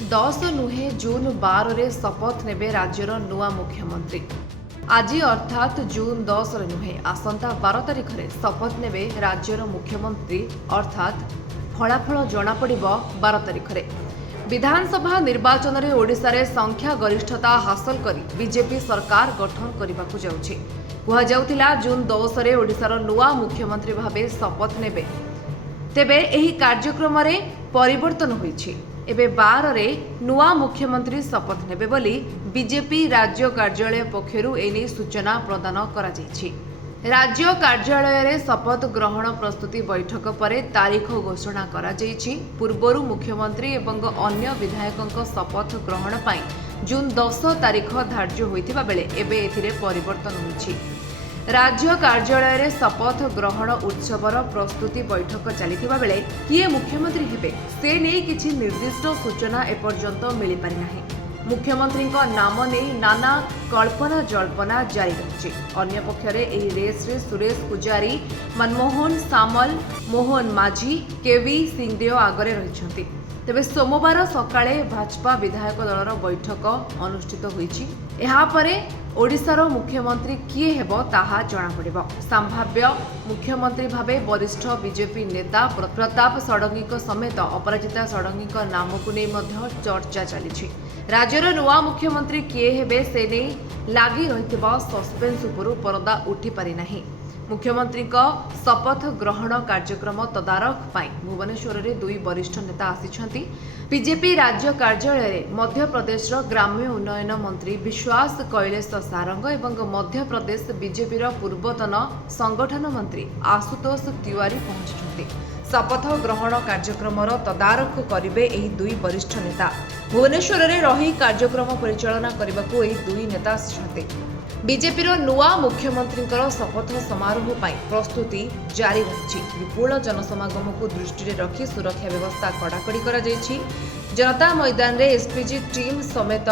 10 नुहे जून 12 रे शपथ नेबे राज्यर नुआ मुख्यमंत्री। आज अर्थात जून 10 रे नुहे आसंता 12 तारिख रे शपथ नेबे राज्यर मुख्यमंत्री अर्थात फलाफल जना पड़िबो 12 तारिख रे। विधानसभा निर्वाचन रे ओडिशा रे संख्या गरिष्ठता हासिल करी बीजेपी सरकार गठन करबाकू जाउछि। कुहा जाउथिला जून 10 रे ओडिशार नुआ मुख्यमंत्री भाबे शपथ नेबे, तेबे एही कार्यक्रम रे परिवर्तन होईछि। एबे 12 रे नुआ मुख्यमंत्री शपथ नेबे बोली बीजेपी राज्य कार्यालय पक्षरु एनी सूचना प्रदान करा जायछि। राज्य कार्यालय रे शपथ ग्रहण प्रस्तुति बैठक परे तारीख घोषणा करा जायछि। पूर्वरु मुख्यमंत्री एवं अन्य विधायकଙ୍କ शपथ ग्रहण पाई जून 10 तारीख धार्य होइथिबा बेले एबे एथिरे परिवर्तन होइछि। राज्य कार्यालय रे शपथ ग्रहण उत्सवर प्रस्तुति बैठक चलिथिबा बेले किए मुख्यमंत्री हेबे से नै किछि निर्दिष्ट सूचना एपर्यंत मिली पारि नाही। मुख्यमंत्री नाम नहीं नाना कल्पना जल्पना जारी रही। अन्य पक्षरे एही रेस रे सुरेश पुजारी, मनमोहन सामल, मोहन माझी, केवी सिंहदेव आगरे रहिछंती। तेबे सोमवार सकाळे भाजपा विधायक दलर बैठक अनुष्ठित होईछि। एहा परे ओडिशार मुख्यमंत्री किए हेबो ताहा जଣା पड़िबो। संभाव्य मुख्यमंत्री भावे वरिष्ठ बीजेपी नेता प्रताप षडंगीक समेत अपराजिता षडंगीक नामकु नै मध्य चर्चा चलिछि। राज्यर नुआ मुख्यमंत्री किए हेबे से नै लागि रहितबा सस्पेंस उपरु परदा उठी पारि नाही। मुख्यमंत्री शपथ ग्रहण कार्यक्रम तदारख पाई भुवनेश्वर रे 2 वरिष्ठ नेता आसिछंती। बीजेपी राज्य कार्यालय रे मध्य प्रदेश ग्राम्य उन्नयन मंत्री विश्वास कैलेश सारंग एवं मध्य प्रदेश बीजेपी पूर्वतन संगठन मंत्री आशुतोष तिवारी पहुंचुछंती। शपथ ग्रहण कार्यक्रम तदारख करिवे एही 2 वरिष्ठ नेता। भुवनेश्वर रे रही कार्यक्रम परिचालना करबाकू एही 2 नेता आसिछंती। बीजेपी नुआ मुख्यमंत्री शपथ समारोह पर प्रस्तुति जारी रही। विपुल जनसमागम को दृष्टि रखी सुरक्षा व्यवस्था कड़ाकड़ी करा जायछि। जनता मैदान रे एसपीजी टीम समेत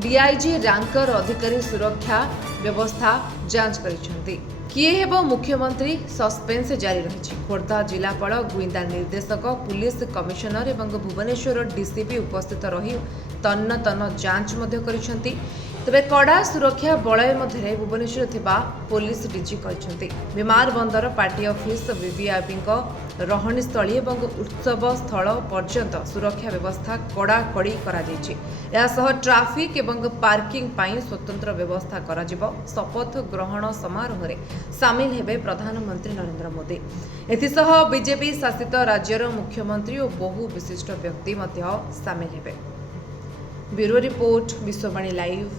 डीआईजी रैंकर अधिकारी सुरक्षा व्यवस्था जांच करिसेंती। किए हेबो मुख्यमंत्री सस्पेंस जारी रही। खोर्धा जिलापाल, गुइंदा निर्देशक, पुलिस कमिशनर एवं भुवनेश्वर डीसीपी उपस्थित रही तन्न तन्न जांच मध्य करिसेंती। तेबे कड़ा सुरक्षा बलय मध्य भुवनेश्वर थिबा पुलिस डीजी कहते विमान बंदर, पार्टी ऑफिस, वीवीआईपी रहणी स्थली एवं उत्सव स्थल पर्यंत सुरक्षा व्यवस्था कड़ाकड़ी करा जायछि। यासह ट्राफिक एवं पार्किंग पाई स्वतंत्र व्यवस्था करा जिवो। शपथ ग्रहण समारोह रे सामिल हेबे प्रधानमंत्री नरेंद्र मोदी। एथिसह बीजेपी शासित राज्यर मुख्यमंत्री और बहु विशिष्ट व्यक्ति मध्य सामिल हेबे। Bureau report, Vishwavani live.